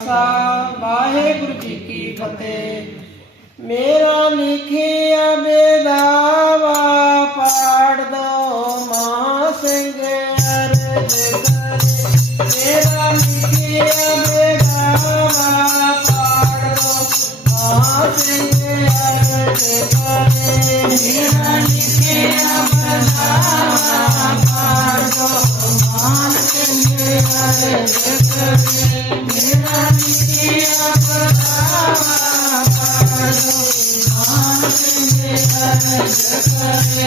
ਵਾਹਿਗੁਰੂ ਜੀ ਕੀ ਫਤਿਹ ਮੇਰਾ ਲਿਖਿਆ ਬੇਦਾਵਾ ਪਾੜ ਦੋ ਮਹਾ ਸਿੰਘ ਅਰਜ ਕਰੇ ਮੇਰਾ ਲਿਖਿਆ ਬੇਦਾਵਾ ਪਾੜ ਦੋ ਮਹਾ ਸਿੰਘ ਅਰਜ ਕਰੇ ਮੇਰਾ ਲਿਖਿਆ ਬੇਦਾਵਾ ਪਾੜ ਦੋ ਮਹਾ ਸਿੰਘ ਅਰਜ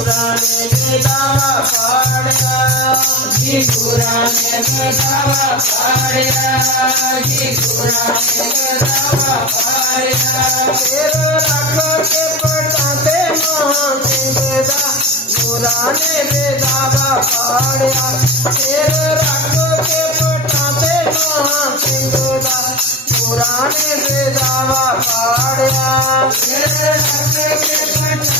पुराने बेदावा पाड़िया जी पुराने बेदावा पाड़िया जी पुराने बेदावा पाड़िया तेरे लखो के पटाते मोहते बेदा पुराने बेदावा पाड़िया तेरे लखो के पटाते मोहते बेदा पुराने बेदावा पाड़िया तेरे के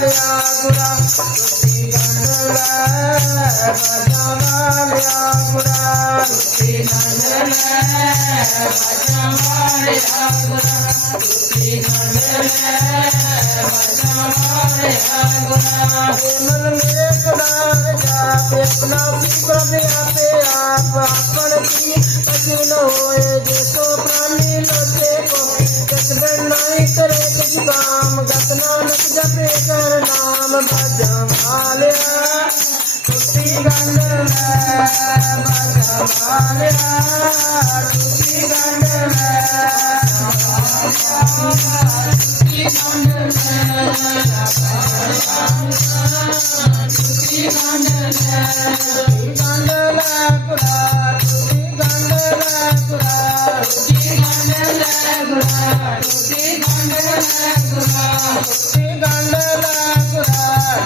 ਲਿਆ ਗੁਰਾ ਤੁਸੀਂ ਗੰਦ ਲੈ ਵਜਾ ਲਿਆ ਗੁਰਾ ਤੁਸੀਂ ਗੰਦ ਲੈ ਵਜਾ ਲਿਆ ਗੁਰਾ ਤੁਸੀਂ ਗੰਦ ਲੈ ਵਜਾ ਲਿਆ ਗੁਰਾ ਮਨ ਮੇਕ ਨਾਲ ਜਾ ਕੇ ਆਪਣਾ ਸਿਕਰ ਦੇ ਆਪੇ ਆਪ ਆਪਣ ਕੀ ਨਾਮ ਭਜਾ ਮਾਲਿਆ ਤੁਸੀ ਗੰਢ ਮੈਂ ਭਜਾ ਮਾਲਿਆ ਤੁਸੀ ਗੰਢ ਮੈਂ ਤੁਸੀ ਗੰਢ ਮੈਂ ਤੁਸੀ ਗੰਢ ਮੈਂ ਗੰਢ ਮੈਂ ਕੁੜਾ ਤੁਸੀ ਗੰਢ ਮੈਂ ਕੁੜਾ ਤੁਸੀ ਗੰਢ ਮੈਂ ਕੁੜਾ ਤੁਸੀ ਗੰਢ ਮੈਂ ਕੁੜਾ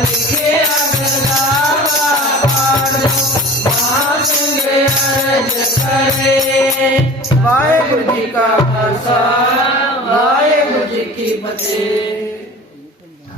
लिखे अगला वाहे गुरु जी का खालसा वाहे गुरु जी की फतेह।